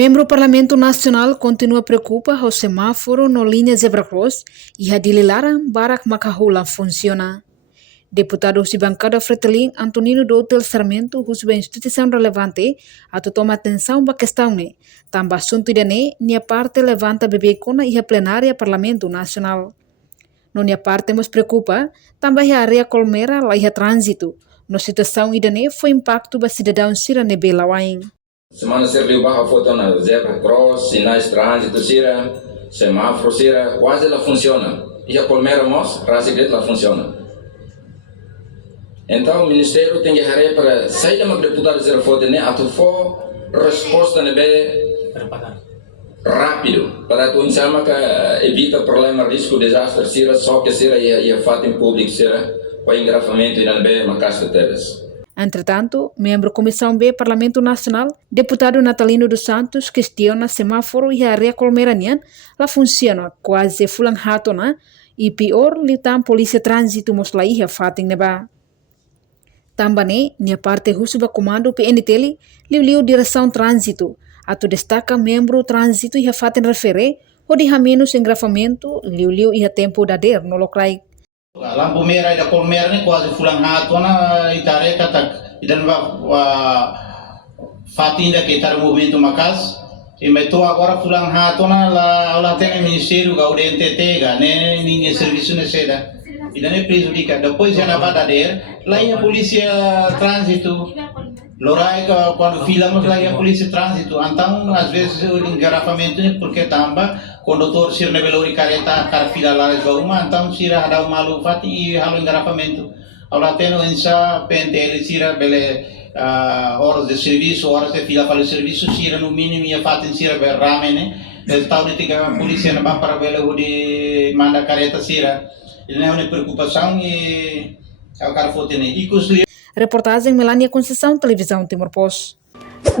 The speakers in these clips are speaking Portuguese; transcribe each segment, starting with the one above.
Membro Parlamento Nacional continua preocupa ao semáforo no linha Zebra Cross e a dilarang barak makahula funciona. Deputado de bancada Fretilin Antonino Doutel Sarmento, a instituição relevante, a toma atenção para a questão, também assunto idane, nia parte levanta bebecona e a plenária Parlamento Nacional. No nia parte nos preocupa, também a área colmera lá e a trânsito. Na situação idane foi impacto para cidadãos sira nebe lawain. Semana serviu barra foto na Zebra Cross, sinais de trânsito, sira, semáforo, sira, quase ela funciona. E a colmera mos, rasiclet ela funciona. Então o Ministério tem que reagir para sair da deputada sira foto, né? A tu for resposta nebe rápido, para tu insama que evita problema, risco, desastre, sira, só que sira e a fato em público, sira, para engrafamento e não nebe macasta teles. Entretanto, membro Comissão B Parlamento Nacional, deputado Natalino dos Santos, questiona semáforo e a área colmeranian, lá funciona quase fulang hatona e pior litam polícia trânsito moslai a fating neba. Também, nia parte russo ba comando PNTL, liu direção trânsito, atu destaca membro trânsito e a fating refere, o de menos engrafamento, liu e a tempo dader no locrai. Lampu merah da kol merah ni quase fulang hato na itare katak idan fatinda que tar movimento makas e meto agora fulang hato na la tem ministério ga UDNTT ga ne ninguém serviço ne seda idan é prejudica depois já na badader lá a polícia trânsito lorai quando filamos lá a polícia trânsito então às vezes o engarrafamento porque tamba condutor sir na belori careta fila lá uma então sira ada malu fati e halo engarrafamento aula teno insa PNTL sira bele horas de serviço horas de fila para o serviço sira no mínimo ia fati sira be ramene del taune tiga polícia na para bele de manda careta sira ele não é preocupação e ao cara fotene Reportagem Melania Conceição, Televisão Timor-Post.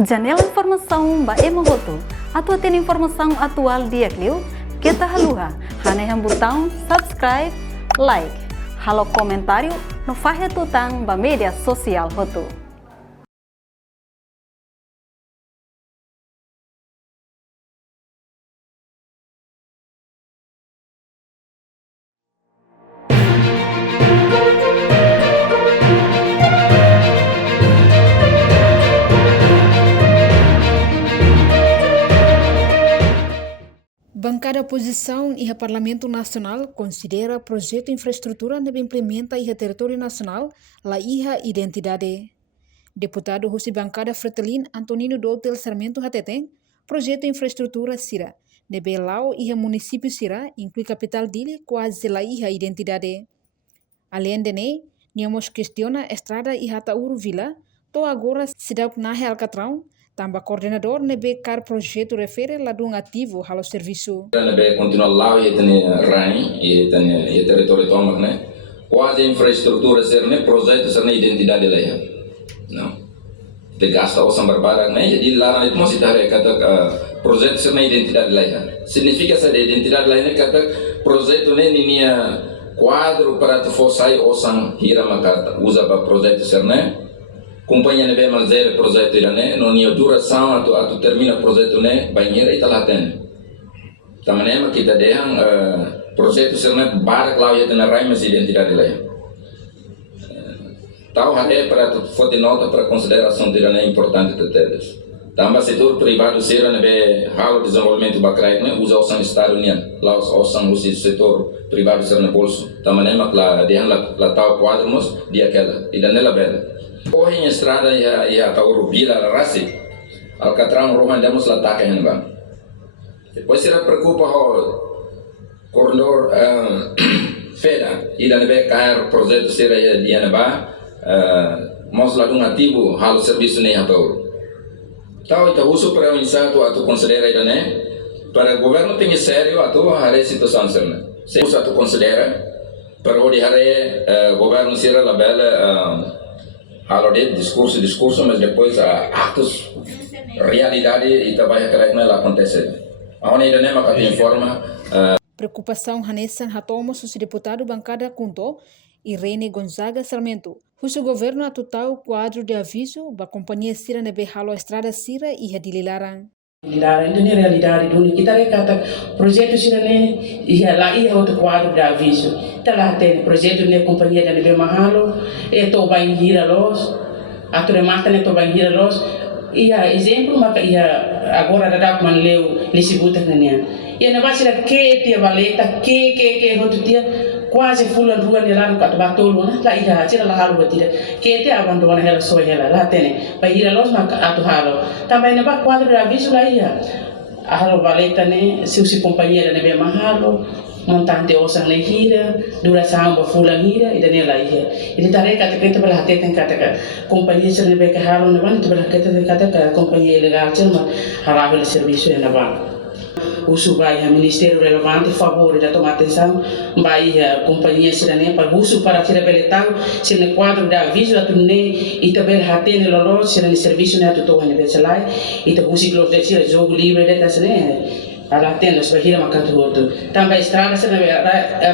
Janela Informação ba Emohoto. Atua tem informação atual dia Clio. Kita haluha. Haneham botão subscribe, like. Halo comentário no faixa tutang ba media sosial Hoto. Bancada Oposição e o Parlamento Nacional considera projeto infraestrutura que implementa e território nacional la iha identidade. Deputado Husi Bancada Fretilin Antonino Doutel Sarmento Hateteng, projeto infraestrutura Sira, nebe lau iha município Sira, inclui capital dele quase la iha identidade. Além de ne, niamos questiona estrada e Hatauru Vila, to agora cidade nahe Alcatrão, também coordenador nebe car projeto refere ladung ativo halo serviço. Nebe continua lá e tem rain e tem território tomak né. Quase infraestrutura ser né projeto ser né identidade lá. Não. De gasta ou sambarbara né jadi lá itu masih dari kata projeto ser né identidade lá. Significa ser identidade lá né kata projeto né ninia quadro para tu fossai osang hira makata usa para projeto ser né. Companhia nebe manzer projeto irane, non ia duração atu termina projeto ne banheira italaten. Tamanema kita dehang projeto serna barak lau ya tena rai mas identidade lai. Tau hade para tu foto nota para consideração tirane importante teteles. Tamba setor privado sera nebe halo desenvolvimento bakrai ne usa osang estado nian, lau osang usi setor privado serna bolso. Tamanema la dehang la tau quadros dia aquela idanela bela. Corre em estrada e a Taurubila, a Rassi, Alcatrão, Romandamos, lá ataca em Bang. Depois será preocupa o coordenador Feda, e da neve cair projeto será de Anabá, mos lá um ativo, halo serviço nem a Tauro. Então, então, uso para o insato, a tu considera ainda, né? Para o governo tem sério, a tu haré situação, será? Se usa, tu considera, para o de haré, governo será la bela, halo de discurso, mas depois atos, realidade e trabalho que ela acontece. A unidade nem maca informa. Preocupação Hanessan Hatomos, o deputado bancada Kunto, Irene Gonzaga Sarmento. O governo atual quadro de aviso da companhia Sira nebe halo estrada Sira e a Dililarang. Realidade do kita recata projeto sirane ia lá ia outro quadro de aviso tá lá tem projeto de companhia da nebe mahalo to vai gira los atore mata ne to vai gira los ia exemplo maka ia agora da man leu lisibuta nenia ia na base da que tia valeta que outro dia quase fulan rua de lá no cato batolo né lá ia tira lá halo batida que te abandona ela só ela lá tem vai gira los maka atu halo também na ba quadro de aviso lá ia halo valeta né se companhia da nebe mahalo montante osang na hira duração ba fulan hira e daniela ia ele tá recata que te bela tem kata companhia se nebe ka halo na ban te bela kata companhia ilegal chama harabel serviço na ban uso vai a ministério relevante favor da tomar atenção vai a companhia cidadã para uso para tirar beletão se no quadro de aviso da turnê e também hatene lolo se no serviço na tudo ne becelai e te uso clos de tira jogo livre de das né ala tendo se bahira makanto outro também estrada se na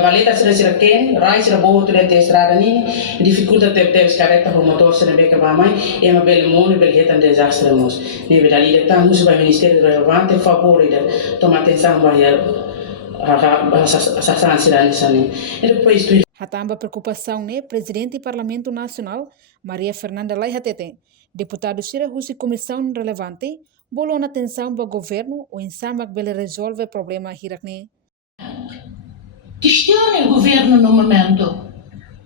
valeta se na ken rai se boa tudo de estrada ni dificulta te escareta o motor se na beca ba mai e uma bela mundo bel hetan desastre mos ne vedali de tan uso vai ministério relevante favor da tomar atenção vai a sasan cidadã sani e depois tu Hatamba preocupação né presidente do Parlamento Nacional Maria Fernanda Laihatete deputado Sira Husi comissão relevante bolou na atenção do governo o insamak bele resolve o problema hirakne. Questione o governo no momento.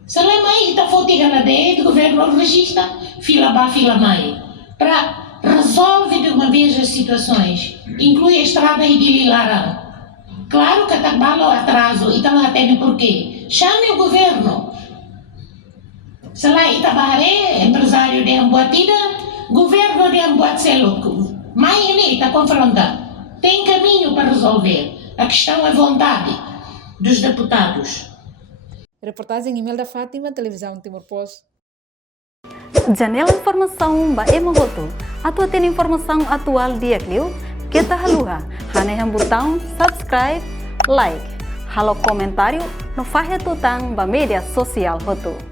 Se lá mais está fotigando do governo registra fila ba fila mai para resolver de uma vez as situações, inclui a estrada e de Lilarão. Claro que está balo atraso e está lá tem porquê. Chame o governo. Se lá está barre empresário de Amboatida, governo de Amboatelo. Mas ele está confrontando. Tem caminho para resolver. A questão é vontade dos deputados. Reportagem Imelda Fátima, Televisão Timor Post. Janela informação ba emogoto. Atua tem informação atual dia clio. Kita haluha. Haneham botão subscribe, like. Halo comentário no fahe tutang ba media sosial hotu.